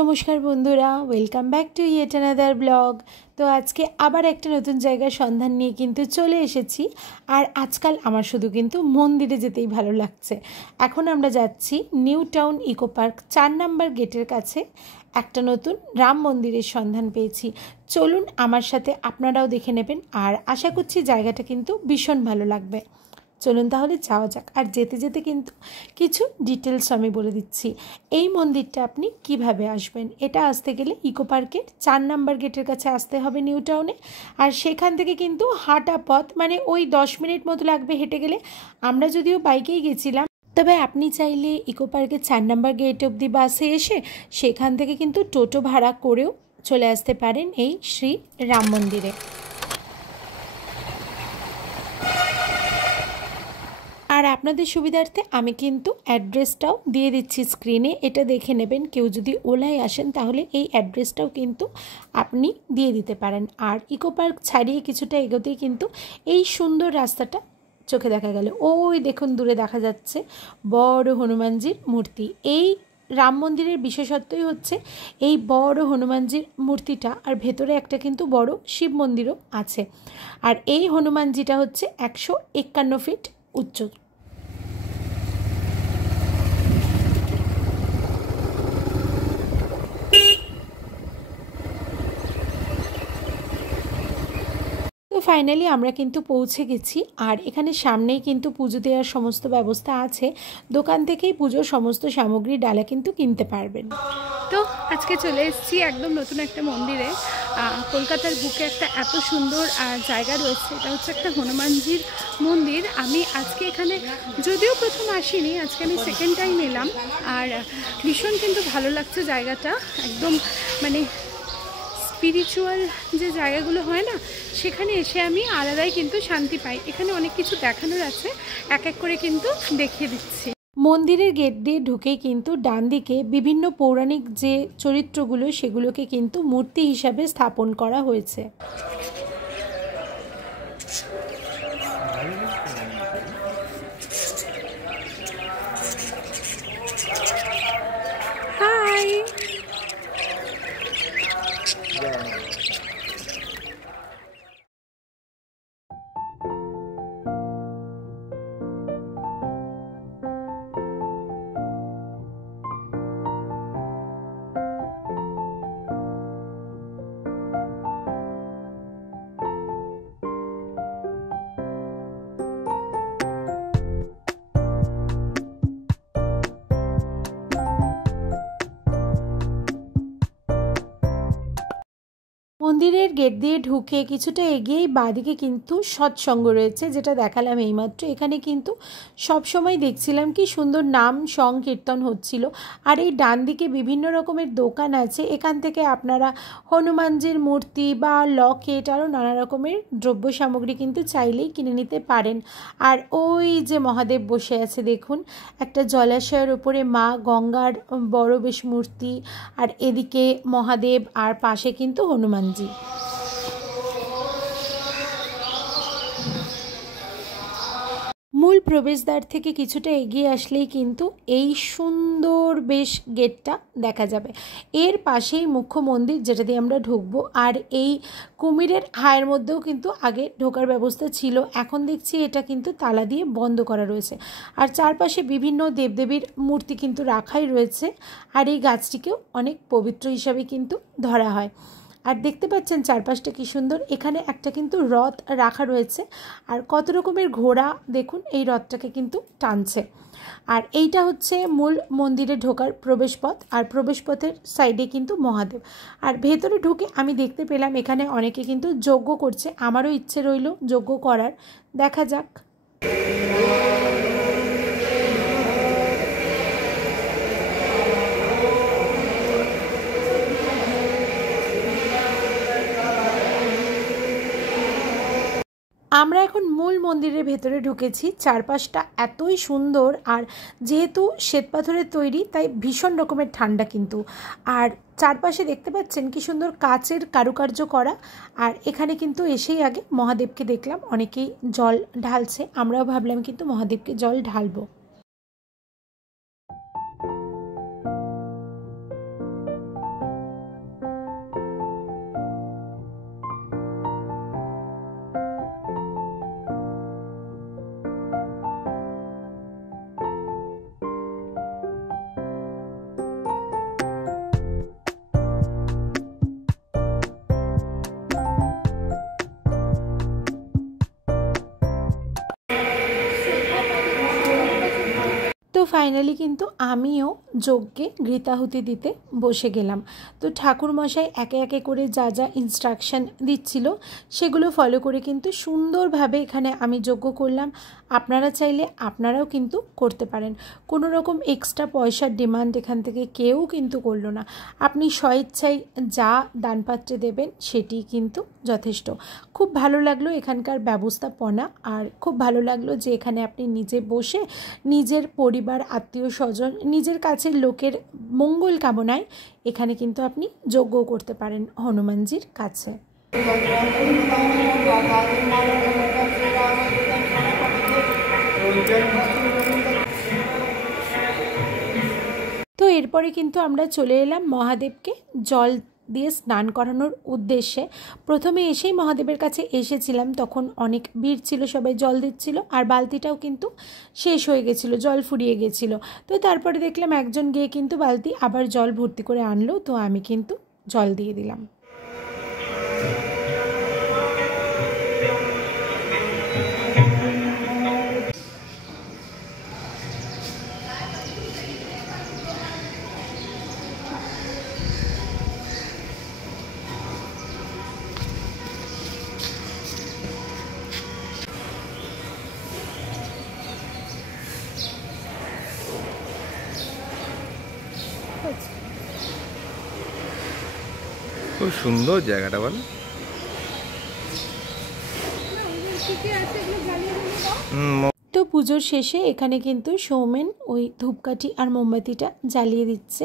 नमस्कार बंधुरा welcome back to yet another blog. तो आज के आबार एक नतून जायगार सन्धान निये किन्तु चले एसेछि और आजकल आमार शुधु किन्तु मंदिरे जेतेई भालो लागছে। এখন আমরা যাচ্ছি নিউ টাউন ইকো পার্ক 4 নম্বর গেটের কাছে একটা নতুন রাম মন্দিরের সন্ধান পেয়েছি। চলুন আমার সাথে আপনারাও দেখে নেবেন আর আশা করছি জায়গাটা কিন্তু ভীষণ ভালো লাগবে। চলুন তাহলে যাওয়া যাক। আর যেতে যেতে কিন্তু কিছু ডিটেলস আমি বলে দিচ্ছি। এই মন্দিরটা আপনি কিভাবে আসবেন, এটা আসতে গেলে ইকো পার্কের 4 নম্বর গেটের কাছে আসতে হবে নিউ টাউনে। আর সেখান থেকে কিন্তু হাঁটা পথ, মানে ওই 10 মিনিট মতো লাগবে হেঁটে গেলে। আমরা যদিও বাইকেই গেছিলাম, তবে আপনি চাইলে ইকো পার্কের 4 নম্বর গেট অবধি বাসে এসে সেখান থেকে কিন্তু টোটো ভাড়া করেও চলে আসতে পারেন এই শ্রী রাম মন্দিরে। আর আপনাদের সুবিধার্থে আমি কিন্তু অ্যাড্রেসটাও দিয়ে দিচ্ছি স্ক্রিনে, এটা দেখে নেবেন। কেউ যদি ওলায় আসেন তাহলে এই অ্যাড্রেসটাও কিন্তু আপনি দিয়ে দিতে পারেন। আর ইকো পার্ক ছাড়িয়ে কিছুটা এগোতেই কিন্তু এই সুন্দর রাস্তাটা চোখে দেখা গেল। ওই দেখুন দূরে দেখা যাচ্ছে বড় হনুমানজির মূর্তি। এই রাম মন্দিরের বিশেষত্বই হচ্ছে এই বড় হনুমানজির মূর্তিটা, আর ভেতরে একটা কিন্তু বড় শিব মন্দিরও আছে। আর এই হনুমানজিটা হচ্ছে 151 ফিট উচ্চ। তো ফাইনালি আমরা কিন্তু পৌঁছে গেছি। আর এখানে সামনেই কিন্তু পুজো দেওয়ার সমস্ত ব্যবস্থা আছে। দোকান থেকেই পুজোর সমস্ত সামগ্রী ডালা কিন্তু কিনতে পারবেন। তো আজকে চলে এসেছি একদম নতুন একটা মন্দিরে। কলকাতার বুকে একটা এত সুন্দর জায়গা রয়েছে, এটা হচ্ছে একটা হনুমানজির মন্দির। আমি আজকে এখানে যদিও প্রথম আসিনি, আজকে আমি সেকেন্ড টাইম এলাম। আর ভীষণ কিন্তু ভালো লাগছে জায়গাটা, একদম মানে স্পিরিচুয়াল যে জায়গাগুলো হয় না, সেখানে এসে আমি আলাদাই কিন্তু শান্তি পাই। এখানে অনেক কিছু দেখানোর আছে, এক এক করে কিন্তু দেখিয়ে দিচ্ছি। মন্দিরের গেট দিয়ে ঢুকেই কিন্তু ডান দিকে বিভিন্ন পৌরাণিক যে চরিত্রগুলো সেগুলোকে কিন্তু মূর্তি হিসাবে স্থাপন করা হয়েছে। হাই, মন্দিরের গেট দিয়ে ঢুকে কিছুটা এগিয়েই বাঁদিকে কিন্তু সৎসঙ্গ রয়েছে, যেটা দেখালাম এইমাত্র। এখানে কিন্তু সবসময় দেখছিলাম কি সুন্দর নাম সংকীর্তন হচ্ছিল। আর এই ডান দিকে বিভিন্ন রকমের দোকান আছে, এখান থেকে আপনারা হনুমানজির মূর্তি বা লকেট আরও নানা রকমের দ্রব্য সামগ্রী কিন্তু চাইলেই কিনে নিতে পারেন। আর ওই যে মহাদেব বসে আছে দেখুন, একটা জলাশয়ের ওপরে মা গঙ্গার বড় বেশ মূর্তি, আর এদিকে মহাদেব আর পাশে কিন্তু হনুমানজি। মূল প্রবেশদ্বার থেকে কিছুটা এগিয়ে আসলেই কিন্তু এই সুন্দর বেশ গেটটা দেখা যাবে। এর পাশেই মুখ্য মন্দির, যেটা দিয়ে আমরা ঢুকবো। আর এই কুমিরের হায়ের মধ্যেও কিন্তু আগে ঢোকার ব্যবস্থা ছিল, এখন দেখছি এটা কিন্তু তালা দিয়ে বন্ধ করা রয়েছে। আর চারপাশে বিভিন্ন দেবদেবীর মূর্তি কিন্তু রাখাই রয়েছে। আর এই গাছটিকেও অনেক পবিত্র হিসাবে কিন্তু ধরা হয়। আর দেখতে পাচ্ছেন চারপাশটা কি সুন্দর। এখানে একটা কিন্তু রথ রাখা রয়েছে, আর কত রকমের ঘোড়া দেখুন এই রথটাকে কিন্তু টানছে। আর এইটা হচ্ছে মূল মন্দিরে ঢোকার প্রবেশপথ, আর প্রবেশপথের সাইডে কিন্তু মহাদেব। আর ভেতরে ঢুকে আমি দেখতে পেলাম এখানে অনেকে কিন্তু যজ্ঞ করছে। আমারও ইচ্ছে রইল যজ্ঞ করার, দেখা যাক। আমরা এখন মূল মন্দিরের ভেতরে ঢুকেছি। চারপাশটা এতই সুন্দর, আর যেহেতু শ্বেতপাথরের তৈরি তাই ভীষণ রকমের ঠান্ডা কিন্তু। আর চারপাশে দেখতে পাচ্ছেন কি সুন্দর কাচের কারুকার্য করা। আর এখানে কিন্তু এসেই আগে মহাদেবকে দেখলাম অনেকেই জল ঢালছে, আমরাও ভাবলাম কিন্তু মহাদেবকে জল ঢালবো। ফাইনালি কিন্তু আমিও যজ্ঞে ঘৃতাহুতি দিতে বসে গেলাম। তো ঠাকুরমশাই একে একে করে যা যা ইনস্ট্রাকশান দিচ্ছিল সেগুলো ফলো করে কিন্তু সুন্দরভাবে এখানে আমি যজ্ঞ করলাম। আপনারা চাইলে আপনারাও কিন্তু করতে পারেন, কোনো রকম এক্সট্রা পয়সার ডিমান্ড এখান থেকে কেউ কিন্তু করলো না। আপনি স্বেচ্ছায় যা দানপাত্রে দেবেন সেটি কিন্তু যথেষ্ট। খুব ভালো লাগলো এখানকার ব্যবস্থাপনা, আর খুব ভালো লাগলো যে এখানে আপনি নিজে বসে নিজের পরিবার, আত্মীয় স্বজন, নিজের কাছের লোকের মঙ্গল কামনায় এখানে কিন্তু আপনি যজ্ঞ করতে পারেন হনুমানজির কাছে। তো এরপরে কিন্তু আমরা চলে এলাম মহাদেবকে জল দিয়ে স্নান করানোর উদ্দেশ্যে। প্রথমে এসেই মহাদেবের কাছে এসেছিলাম, তখন অনেক ভিড় ছিল, সবাই জল দিচ্ছিল, আর বালতিটাও কিন্তু শেষ হয়ে গেছিলো, জল ফুরিয়ে গেছিলো। তো তারপরে দেখলাম একজন গিয়ে কিন্তু বালতি আবার জল ভর্তি করে আনলো, তো আমি কিন্তু জল দিয়ে দিলাম। খুব সুন্দর জায়গাটা, বল। তো পুজোর শেষে এখানে কিন্তু সৌমেন ওই ধূপকাঠি আর মোমবাতিটা জ্বালিয়ে দিচ্ছে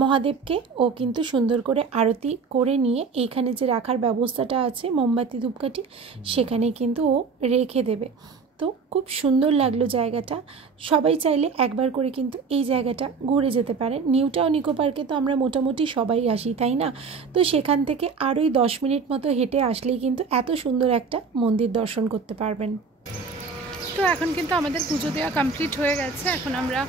মহাদেবকে। ও কিন্তু সুন্দর করে আরতি করে নিয়ে এইখানে যে রাখার ব্যবস্থাটা আছে মোমবাতি ধূপকাঠি, সেখানে কিন্তু ও রেখে দেবে। তো খুব সুন্দর লাগলো জায়গাটা। সবাই চাইলে একবার করে কিন্তু এই জায়গাটা ঘুরে যেতে পারেন। নিউ টাউন ইকো পার্কে তো আমরা মোটামুটি সবাই আসি, তাই না? তো সেখান থেকে আরোই 10 মিনিট মতো হেঁটে আসলেই কিন্তু এত সুন্দর একটা মন্দির দর্শন করতে পারবেন। তো এখন কিন্তু আমাদের পুজো দেওয়া কমপ্লিট হয়ে গেছে। এখন আমরা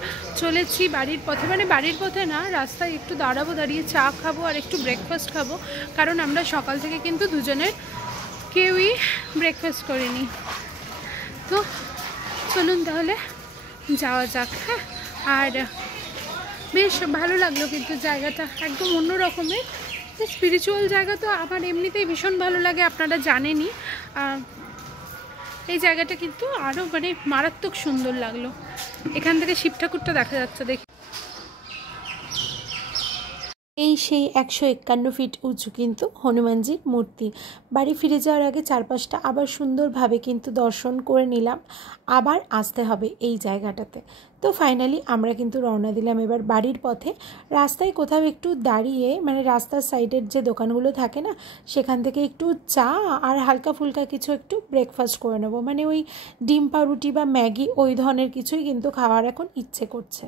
চলেছি বাড়ির পথে, মানে বাড়ির পথে না, রাস্তায় একটু দাঁড়াবো, দাঁড়িয়ে চা খাবো আর একটু ব্রেকফাস্ট খাবো, কারণ আমরা সকাল থেকে কিন্তু দুজনের কেউই ব্রেকফাস্ট করিনি। তো চলুন তাহলে যাওয়া যাক। হ্যাঁ, আর বেশ ভালো লাগলো কিন্তু জায়গাটা, একদম অন্য রকমের স্পিরিচুয়াল জায়গা। তো আমার এমনিতেই ভীষণ ভালো লাগে, আপনারা জানেনই। এই জায়গাটা কিন্তু আরও মানে মারাত্মক সুন্দর লাগলো। এখান থেকে শিব ঠাকুরটা দেখা যাচ্ছে, দেখি। এই সেই 151 ফিট উঁচু কিন্তু হনুমানজির মূর্তি। বাড়ি ফিরে যাওয়ার আগে চারপাশটা আবার সুন্দরভাবে কিন্তু দর্শন করে নিলাম, আবার আসতে হবে এই জায়গাটাতে। তো ফাইনালি আমরা কিন্তু রওনা দিলাম এবার বাড়ির পথে। রাস্তায় কোথাও একটু দাঁড়িয়ে, মানে রাস্তার সাইডের যে দোকানগুলো থাকে না, সেখান থেকে একটু চা আর হালকা ফুলকা কিছু একটু ব্রেকফাস্ট করে নেবো, মানে ওই ডিম পাউরুটি বা ম্যাগি ওই ধরনের কিছুই কিন্তু খাওয়ার এখন ইচ্ছে করছে।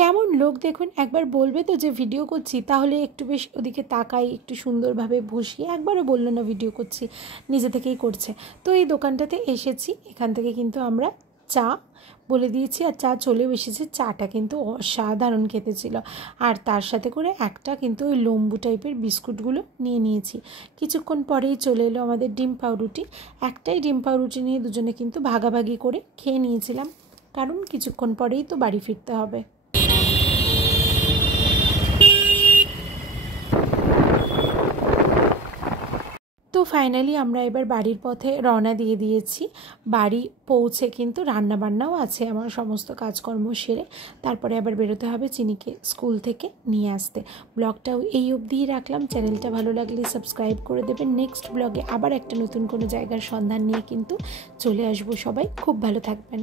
কেমন লোক দেখুন একবার, বলবে তো যে ভিডিও করছি, তাহলে একটু বেশ ওদিকে তাকাই, একটু সুন্দরভাবে বসিয়ে, একবারও বললো না ভিডিও করছি, নিজে থেকেই করছে। তো এই দোকানটাতে এসেছি, এখান থেকে কিন্তু আমরা চা বলে দিয়েছি আর চা চলেও এসেছে। চাটা কিন্তু অসাধারণ খেতে ছিল, আর তার সাথে করে একটা কিন্তু ওই লম্বু টাইপের বিস্কুটগুলো নিয়ে নিয়েছি। কিছুক্ষণ পরেই চলে এলো আমাদের ডিম পাউরুটি। একটাই ডিম পাউরুটি নিয়ে দুজনে কিন্তু ভাগাভাগি করে খেয়ে নিয়েছিলাম, কারণ কিছুক্ষণ পরেই তো বাড়ি ফিরতে হবে। তো ফাইনালি আমরা এবার বাড়ির পথে রওনা দিয়ে দিয়েছি। বাড়ি পৌঁছে কিন্তু রান্নাবান্নাও আছে আমার, সমস্ত কাজকর্ম সেরে তারপরে আবার বেরোতে হবে চিনিকে স্কুল থেকে নিয়ে আসতে। ব্লগটাও এই অবধিই রাখলাম। চ্যানেলটা ভালো লাগলে সাবস্ক্রাইব করে দেবেন। নেক্সট ব্লগে আবার একটা নতুন কোনো জায়গার সন্ধান নিয়ে কিন্তু চলে আসবো। সবাই খুব ভালো থাকবেন।